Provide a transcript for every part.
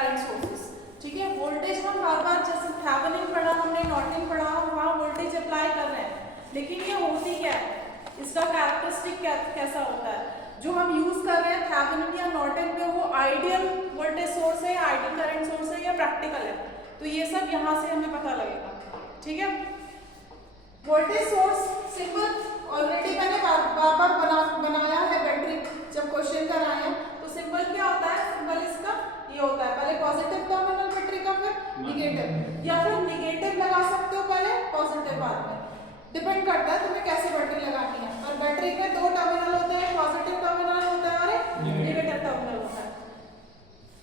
Current sources. ठीक है, voltage हम बार बार जैसे थेवेनिन पढ़ा हमने, नॉर्टन पढ़ा, वहाँ वोल्टेज अप्लाई कर रहे हैं, लेकिन ये होती क्या है, इसका कैरेक्टरिस्टिक कैसा होता है, जो हम यूज कर रहे हैं थेवेनिन या नॉर्टन पे, वो आइडियल वोल्टेज सोर्स है, आइडियल करंट सोर्स है या प्रैक्टिकल है, तो ये सब यहाँ से हमें पता लगेगा। ठीक है, वोल्टेज सोर्स सिंबल ऑलरेडी मैंने बार बार बनाया है, बैटरी जब क्वेश्चन कराए हैं तो सिंबल क्या होता है, सिंबल इसका ये होता है, पहले पॉजिटिव टर्मिनल बैटरी का, फिर निगेटिव, या फिर निगेटिव लगा सकते हो पहले, पॉजिटिव बाद में, डिपेंड करता है तुम्हें कैसे बैटरी लगानी है। और बैटरी में दो टर्मिनल होते हैं, पॉजिटिव टर्मिनल होता है और नेगेटिव टर्मिनल होता है।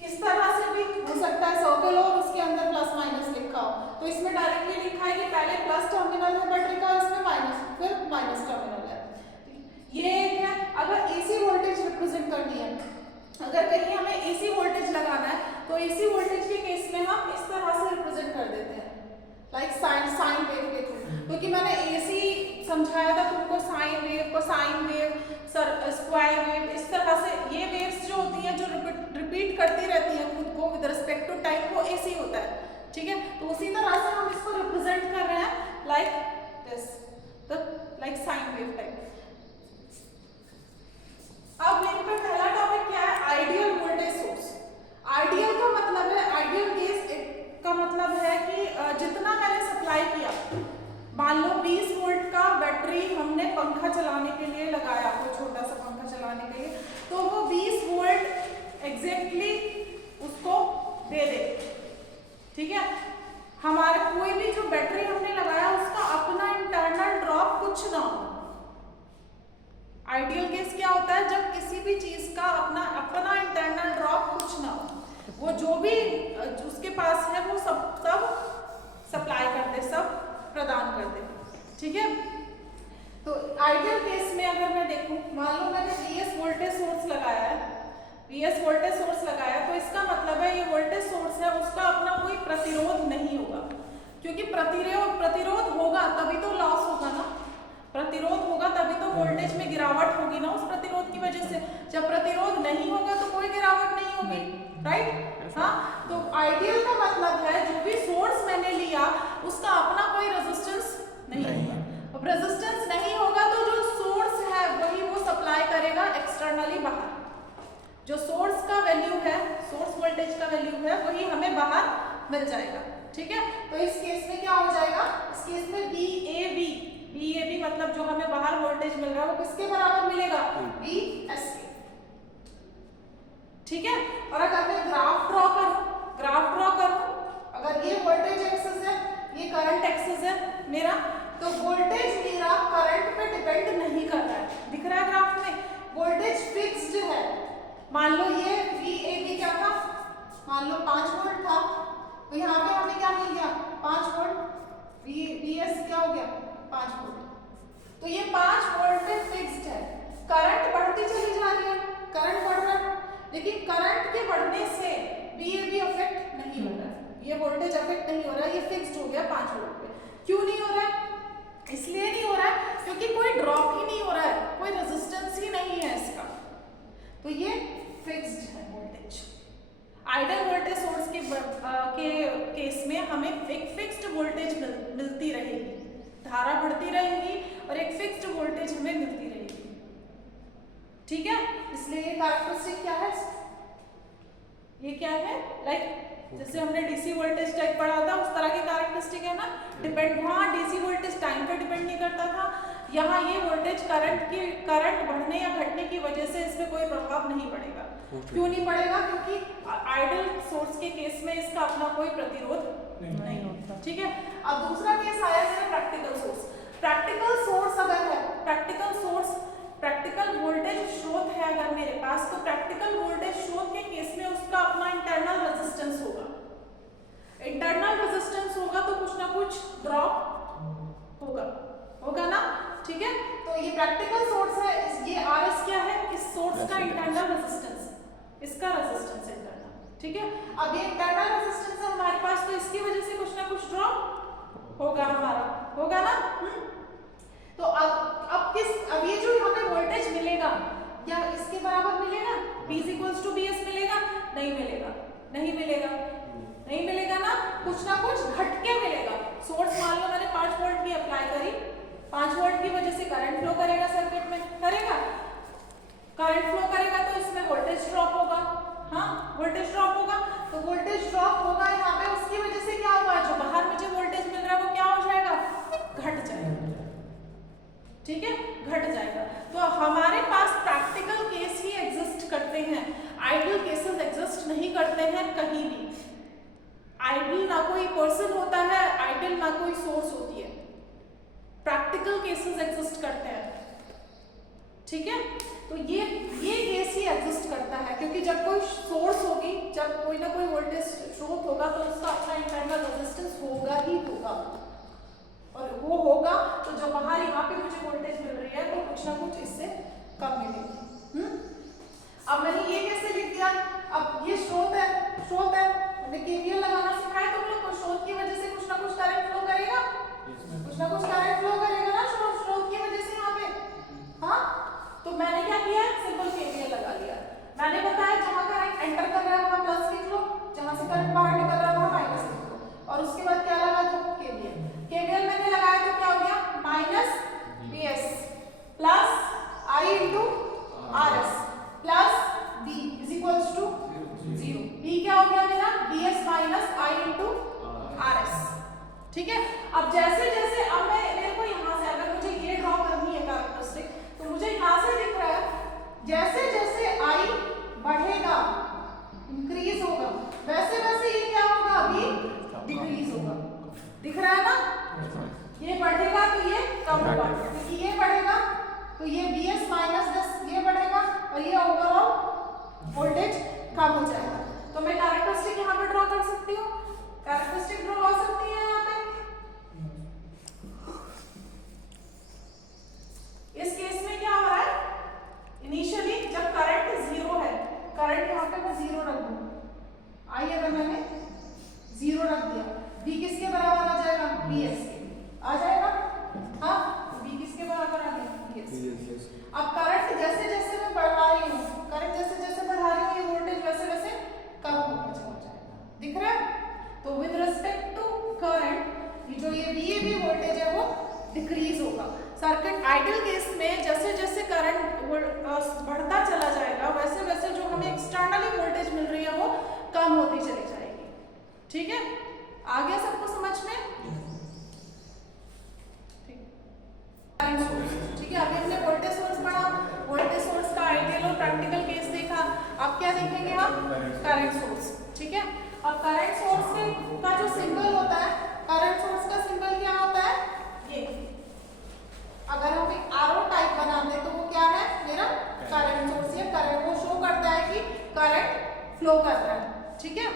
इस तरह से भी हो सकता है सर्कल और उसके अंदर प्लस माइनस लिखा हो, तो इसमें डायरेक्टली लिखा है कि पहले प्लस टर्मिनल है बैटरी का, इसमें माइनस, फिर माइनस टर्मिनल है। ये एक है। अगर एसी वोल्टेज रिप्रेजेंट करनी है, अगर कहीं हमें एसी वोल्टेज लगाना है, तो एसी वोल्टेज के केस में हम इस तरह से रिप्रेजेंट कर देते हैं, लाइक साइन वेव के थ्रू, क्योंकि मैंने एसी समझाया था तुमको, sine wave, cosine wave, square wave, इस तरह से ये वेव्स जो होती हैं जो रिपीट करती रहती हैं खुद को विद रिस्पेक्ट टू टाइम, वो एसी होता है। ठीक है, तो उसी तरह से हम इसको रिप्रेजेंट कर रहे हैं like this, the like sine wave type. अब मेरे पे पहला टॉपिक क्या है, आइडियल वोल्टेज सोर्स। आइडियल का मतलब है, आइडियल केस का मतलब है कि जितना मैंने सप्लाई किया, मान लो 20 वोल्ट का बैटरी हमने पंखा चलाने के लिए लगाया, कोई छोटा सा पंखा चलाने के लिए, तो वो 20 वोल्ट एग्जैक्टली उसको दे दे। ठीक है, हमारे कोई भी जो बैटरी हमने लगाया उसका अपना इंटरनल ड्रॉप कुछ ना हो। आइडियल केस क्या होता है, जब किसी भी चीज का अपना इंटरनल ड्रॉप कुछ ना हो, वो जो भी उसके पास है वो सब सप्लाई कर दे, सब प्रदान कर दे। ठीक है, तो आइडियल केस में अगर मैं देखूं, मान लो मैंने VS वोल्टेज सोर्स लगाया है, VS वोल्टेज सोर्स लगाया, तो इसका मतलब है ये वोल्टेज सोर्स है, उसका अपना कोई प्रतिरोध नहीं होगा, क्योंकि प्रतिरोध होगा तभी तो लॉस होगा ना, प्रतिरोध होगा तभी तो वोल्टेज में गिरावट होगी ना उस प्रतिरोध की वजह से। जब प्रतिरोध नहीं होगा तो कोई गिरावट नहीं होगी, राइट। हाँ, तो आइडियल का मतलब है जो भी सोर्स मैंने लिया उसका अपना कोई रेजिस्टेंस नहीं होगा। अब रेजिस्टेंस नहीं होगा तो जो सोर्स है वही वो सप्लाई करेगा एक्सटर्नली बाहर, जो सोर्स का वैल्यू है, सोर्स वोल्टेज का वैल्यू है, वही हमें बाहर मिल जाएगा। ठीक है, तो इस केस में क्या हो जाएगा, इस केस में VAB मतलब जो हमें बाहर वोल्टेज मिल रहा है वो किसके बराबर मिलेगा, VS के। ठीक है, और अगर मैं ग्राफ ड्रॉ करूं, अगर ये वोल्टेज एक्सिस है, ये करंट एक्सिस है मेरा, तो वोल्टेज मेरा करंट पे डिपेंड नहीं कर रहा है, दिख रहा है ग्राफ में, वोल्टेज फिक्स्ड है। मान लो ये VAB क्या था, मान लो 5 वोल्ट था, तो यहाँ पे हमें क्या मिल गया, 5 वोल्ट, VS क्या हो गया, 5 वोल्ट, तो ये 5 वोल्ट पे फिक्स्ड है। करंट बढ़ती चली जा रही है, करंट बढ़ रहा है, लेकिन करंट के बढ़ने से VAB अफेक्ट नहीं हो रहा है, ये वोल्टेज अफेक्ट नहीं हो रहा है, ये फिक्स्ड हो गया 5 वोल्ट पे। क्यों नहीं हो रहा है, इसलिए नहीं हो रहा है क्योंकि कोई ड्रॉप ही नहीं हो रहा है, कोई रेजिस्टेंस ही नहीं है इसका, तो ये फिक्स्ड है वोल्टेज। आइडियल वोल्टेज सोर्स के केस में हमें एक फिक्स्ड वोल्टेज मिलती रहेगी, धारा बढ़ती रहेगी और एक फिक्स्ड वोल्टेज हमें मिलती रहेगी। ठीक है, इसलिए ये कैरेक्टरिस्टिक क्या है, ये क्या है, लाइक जैसे हमने डीसी वोल्टेज टाइप पढ़ा था उस तरह की कैरेक्टरिस्टिक है ना, डिपेंड, वहाँ डीसी वोल्टेज टाइम पे डिपेंड नहीं करता था, यहाँ ये वोल्टेज करंट बढ़ने या घटने की वजह से इसमें कोई प्रभाव नहीं पड़ेगा। क्यों नहीं पड़ेगा, क्योंकि आइडियल सोर्स के केस में इसका अपना कोई प्रतिरोध नहीं होता। ठीक है, अब दूसरा केस आया है प्रैक्टिकल सोर्स। प्रैक्टिकल सोर्स अगर है, प्रैक्टिकल वोल्टेज स्रोत है अगर मेरे पास, तो प्रैक्टिकल वोल्टेज स्रोत के केस में उसका अपना इंटरनल रेजिस्टेंस होगा, इंटरनल रेजिस्टेंस होगा तो कुछ ना कुछ ड्रॉप होगा ना। ठीक है, तो ये प्रैक्टिकल सोर्स है, ये RS क्या है, इस सोर्स का इंटरनल रेजिस्टेंस, इसका रेजिस्टेंस इंटरनल। ठीक है, अब ये इंटरनल रेजिस्टेंस है हमारे पास, तो इसकी वजह से कुछ ना कुछ ड्रॉप होगा हमारा, होगा ना। तो अब ये जो हमें वोल्टेज मिलेगा, या इसके बराबर मिलेगा, V = BS मिलेगा, नहीं नहीं मिलेगा, नहीं मिलेगा ना कुछ घट के मिलेगा। सोर्स मान लो मैंने 5 वोल्ट की अप्लाई करी, 5 वोल्ट की वजह से करंट फ्लो करेगा सर्किट में, करेगा, करंट फ्लो करेगा तो इसमें वोल्टेज ड्रॉप होगा, हाँ वोल्टेज ड्रॉप होगा, तो वोल्टेज ड्रॉप होगा यहाँ पे, उसकी वजह से क्या होगा, जो बाहर मुझे वोल्टेज मिल रहा है वो क्या हो जाएगा, घट जाएगा, ठीक है, घट जाएगा। तो हमारे पास प्रैक्टिकल केस ही एग्जिस्ट करते हैं, आइडियल केसेस एग्जिस्ट नहीं करते हैं कहीं भी। आइडियल ना कोई पर्सन होता है, आइडियल ना कोई सोर्स होती है, प्रैक्टिकल केसेस एग्जिस्ट करते हैं, ठीक है। तो ये केस ही एग्जिस्ट करता है, क्योंकि जब कोई सोर्स होगी, जब कोई ना कोई वोल्टेज स्रोत होगा तो उसका अपना इंटरनल रेजिस्टेंस होगा ही होगा, और वो होगा तो जो बाहर यहाँ पे मुझे वोल्टेज मिल रही है तो कुछ ना कुछ इससे कम मिलेगी। अब मैंने ये कैसे लिख दिया, अब ये स्रोत है, मैंने केवीएल लगाना सिखाया तुम लोग को, स्रोत की वजह से कुछ ना कुछ करंट फ्लो करेगा, कुछ ना कुछ करंट फ्लो करेगा ना स्रोत की वजह से यहाँ पे, हाँ। तो मैंने क्या किया, सिंपल केवीएल लगा लिया। मैंने बताया जहां करंट एंटर कर रहा है वहां प्लस लिख लो, जहां से करंट बाहर निकल रहा है वहां माइनस लिख लो, और उसके बाद क्या लगा दो, केवीएल। केवीएल मैंने लगाया तो क्या हो गया, minus BS plus I into RS plus B is equals to 0। B क्या हो गया मेरा, BS minus I into RS, ठीक है। अब जैसे जैसे अब मेरे को यहाँ से अगर मुझे ये ड्रॉ करनी है कैरेक्टरिस्टिक, तो मुझे यहाँ से दिख रहा है जैसे जैसे आई बढ़ेगा, इंक्रीज होगा, वैसे वैसे ये क्या होगा, अभी डिक्रीज होगा, दिख रहा है ना, ये बढ़ेगा तो ये कम होगा, क्योंकि ये बढ़ेगा तो ये BS माइनस 10 ये बढ़ेगा और ये ओवरऑल वोल्टेज कम हो जाएगा। तो मैं कैरेक्टरिस्टिक यहाँ पे ड्रॉ कर सकती हूँ, कैरेक्टरिस्टिक ड्रॉ हो सकती है यहाँ पे। इस केस में क्या हो रहा है, इनिशियली जब करंट 0 है, करंट यहाँ पे मैं 0 रख दूँ, आई अगर मैंने 0 रख दिया, B किसके बराबर आ जाएगा, BS आ जाएगा, हाँ B किसके बराबर आ गया, BS। अब करंट जैसे जैसे मैं बढ़ा रही हूँ, करंट जैसे जैसे बढ़ा रही हूँ, ये वोल्टेज वैसे वैसे कम होता चला जाएगा, दिख रहा है। तो विद रिस्पेक्ट टू करंट जो ये VAB वोल्टेज है वो डिक्रीज होगा। सर्किट आइडियल केस में जैसे जैसे करंट बढ़ता चला जाएगा, वैसे वैसे जो हमें एक्सटर्नली वोल्टेज मिल रही है वो कम होती चली जाएगी, ठीक है। आ गया सबको समझ में, ठीक है। अभी हमने वोल्टेज सोर्स पढ़ा, वोल्टेज सोर्स का आइडियल और प्रैक्टिकल केस देखा। अब क्या देखेंगे हम, करंट सोर्स, ठीक है। अब करंट सोर्स का जो सिंबल होता है, करंट सोर्स का सिंबल क्या होता है, ये अगर हम एक आरो टाइप बनाते हैं तो वो क्या है, मेरा करंट सोर्स है, करंट वो शो करता है कि करंट फ्लो कर रहा है, ठीक है।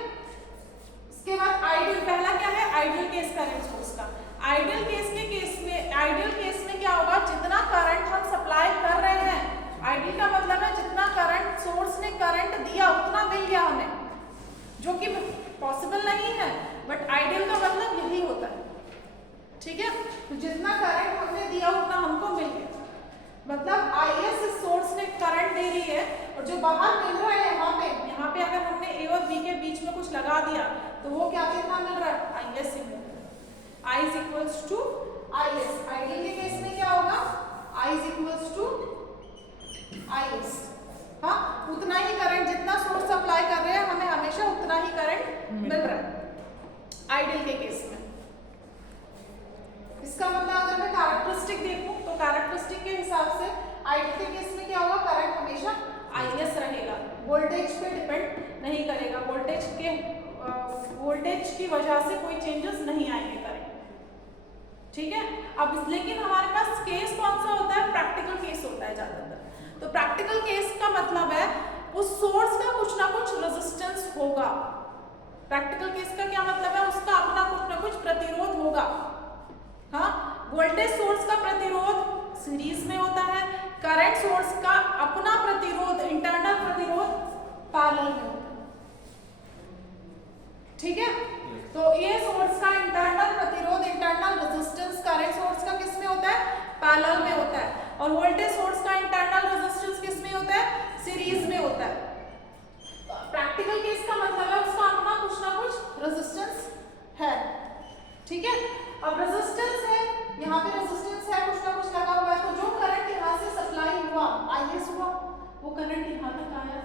इसके बाद आइडियल, पहला क्या है, आइडियल केस करंट सोर्स का। आइडियल केस में क्या होगा, जितना करंट हम सप्लाई कर रहे हैं, आइडियल का मतलब है जितना करंट सोर्स ने करंट दिया उतना मिल गया हमें, जो कि पॉसिबल नहीं है, बट आइडियल का मतलब यही होता है, ठीक है। तो जितना करंट हमने दिया उतना हमको मिल गया, मतलब IS इस सोर्स ने करंट दे रही है, और जो बाहर मिल रहा है यहाँ पे अगर हमने A और B के बीच में कुछ लगा दिया तो वो क्या कितना मिल रहा है, IS ही मिल रहा है, I is equals to IS। Ideal के केस में क्या होगा, I is equals to IS, हाँ उतना ही करंट, जितना सोर्स सप्लाई कर रहे हैं हमें हमेशा उतना ही करंट मिल रहा है आइडियल के केस में। इसका मतलब अगर मैं कैरेक्टरिस्टिक देखूं तो कैरेक्टरिस्टिक के हिसाब से आइडियल के केस में क्या होगा, करंट हमेशा IS रहेगा, वोल्टेज पे डिपेंड नहीं करेगा, वोल्टेज की वजह से कोई चेंजेस नहीं आएंगे करंट, ठीक है। अब लेकिन हमारे पास केस कौन सा होता है, प्रैक्टिकल केस होता है ज्यादातर। तो प्रैक्टिकल केस का मतलब है उस सोर्स का कुछ ना कुछ रेजिस्टेंस होगा, प्रैक्टिकल केस का क्या मतलब है, उसका अपना कुछ ना कुछ प्रतिरोध होगा, हाँ। वोल्टेज सोर्स का प्रतिरोध सीरीज में होता है, करंट सोर्स का अपना प्रतिरोध, इंटरनल प्रतिरोध पैरेलल में होता है, ठीक है। तो ये सोर्स का इंटरनल प्रतिरोध, इंटरनल रेजिस्टेंस करंट सोर्स का किस में होता है, पैरेलल में होता है, और वोल्टेज सोर्स का इंटरनल रेजिस्टेंस किस में होता है, सीरीज में होता है। प्रैक्टिकल केस का मतलब है उसका अपना रेजिस्टेंस है, ठीक है। अब रेजिस्टेंस है, यहाँ पे रेजिस्टेंस है, कुछ ना कुछ लगा हुआ है, तो जो करंट यहाँ से सप्लाई हुआ IS हुआ, वो करंट यहाँ तक आया।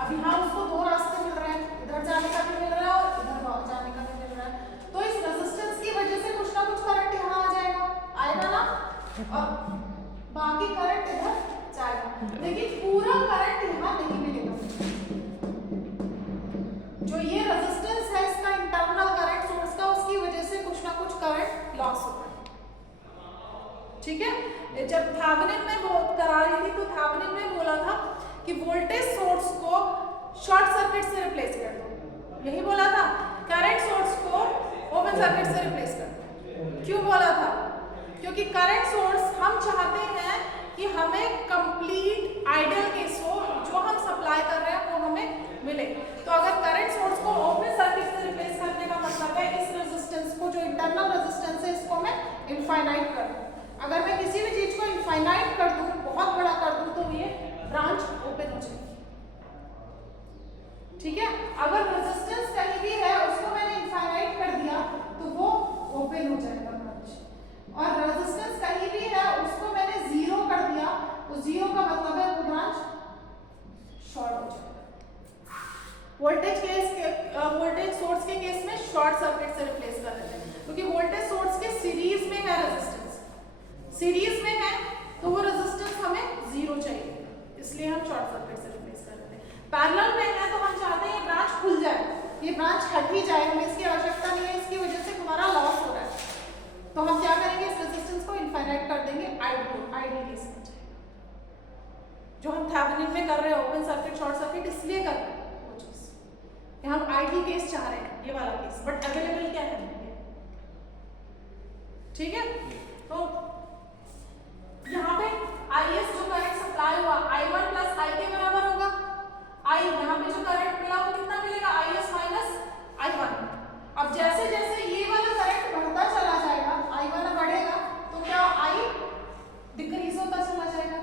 अब यहाँ उसको दो रास्ते मिल रहे हैं, इधर जाने का भी मिल रहा है और इधर जाने का भी मिल रहा है, तो इस रेजिस्टेंस की वजह से कुछ ना कुछ करंट यहाँ आ जाएगा, आएगा ना, और बाकी करंट इधर जाएगा, लेकिन पूरा करंट यहाँ नहीं मिलेगा। जो ये रेजिस्टेंस है इसका इंटरनल करंट सोर्स का, उसकी वजह से कुछ ना कुछ करंट लॉस होगा, ठीक है। जब थेवेनिन में करा रही थी तो थेवेनिन ने बोला था कि वोल्टेज सोर्स को शॉर्ट सर्किट से रिप्लेस कर दो, यही बोला था, करंट सोर्स को ओपन सर्किट से रिप्लेस कर दो। क्यों बोला था? क्योंकि करंट सोर्स हम चाहते हैं कि हमें कंप्लीट आइडियल केस हो, जो हम सप्लाई कर रहे हैं वो हमें मिले। तो अगर करंट सोर्स को ओपन सर्किट से रिप्लेस करने का मतलब है इस रेजिस्टेंस को, जो इंटरनल रेजिस्टेंस है, इसको मैं इनफाइनाइट कर दूं। अगर मैं किसी भी चीज को इनफाइनाइट कर दूं, बहुत बड़ा कर दूं, तो ये ब्रांच ओपन हो जाएगी, ठीक है। अगर रेजिस्टेंस कहीं भी है उसको मैंने इनफाइनाइट कर दिया तो वो ओपन हो जाएगा ब्रांच, और रेजिस्टेंस कहीं भी है उसको मैंने जीरो कर दिया तो जीरो का मतलब है वो ब्रांच शॉर्ट हो जाएगा। वोल्टेज सोर्स के केस में शॉर्ट सर्किट से रिप्लेस कर देते हैं, क्योंकि वोल्टेज सोर्स के सीरीज में है रेजिस्टेंस, सीरीज में है तो वो रेजिस्टेंस हमें जीरो चाहिए, इसलिए हम शॉर्ट सर्किट से रिप्लेस कर देते हैं। पैरेलल में है तो हम चाहते हैं ये ब्रांच खुल जाए, ये ब्रांच हट ही जाए, हमें इसकी आवश्यकता नहीं है, इसकी वजह से हमारा लॉस हो रहा है, तो हम क्या करेंगे, इस रेजिस्टेंस को इनफाइनाइट कर देंगे, आइडियल केस में जो हम थेवेनिन में कर रहे हैं, ओपन सर्किट शॉर्ट सर्किट इसलिए कर रहे हैं वो चीज, हम आइडियल केस चाह रहे हैं, ये वाला केस, बट अवेलेबल क्या है, ठीक है। तो यहाँ पे IS जो करंट सप्लाई हुआ I1 प्लस I के बराबर होगा, I यहाँ पे जो करंट मिला वो कितना मिलेगा, IS माइनस I1। अब जैसे जैसे ये वाला करंट बढ़ता चला जाएगा, I1 बढ़ेगा तो क्या I डिक्रीज होता चला जाएगा,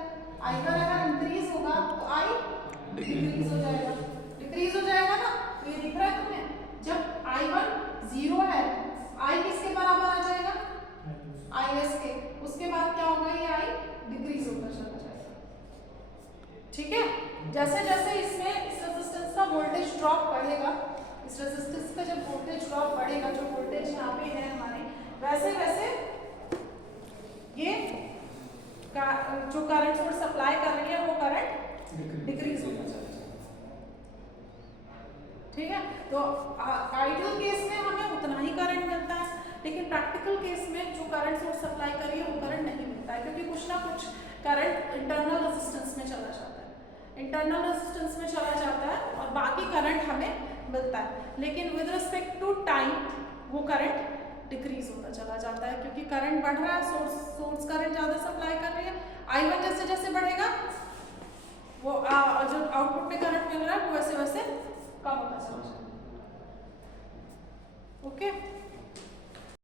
I1 अगर इंक्रीज होगा तो I डिक्रीज हो जाएगा, डिक्रीज हो जाएगा ना, तो ये दिख रहा है तुम्हें, जब I1 जीरो है I किसके बराबर आ जाएगा, IS के, उसके बाद क्या होगा, ये I डिक्रीज होता चला जाएगा, ठीक है। जैसे जैसे इसमें इस रेजिस्टेंस का वोल्टेज ड्रॉप बढ़ेगा, इस रेजिस्टेंस का जब वोल्टेज ड्रॉप बढ़ेगा, जो वोल्टेज यहाँ पे है हमारे, वैसे वैसे ये जो करंट सोर्स सप्लाई कर रही है वो करंट डिक्रीज होता चला जाएगा, ठीक है। तो आइडियल केस में हमें उतना ही करंट मिलता है, लेकिन प्रैक्टिकल केस में जो करंट सोर्स सप्लाई कर रही है वो करंट नहीं मिलता है, क्योंकि कुछ ना कुछ करंट इंटरनल रेजिस्टेंस में चला जाता है, इंटरनल रेजिस्टेंस में चला जाता है और बाकी करंट हमें मिलता है, लेकिन विद रिस्पेक्ट टू टाइम वो करंट डिक्रीज होता चला जाता है, क्योंकि करंट बढ़ रहा है, सोर्स करंट ज़्यादा सप्लाई कर रही है, I1 जैसे जैसे बढ़ेगा वो जो आउटपुट पे करंट मिल रहा है वो वैसे वैसे कम होता चला जाएगा, ओके।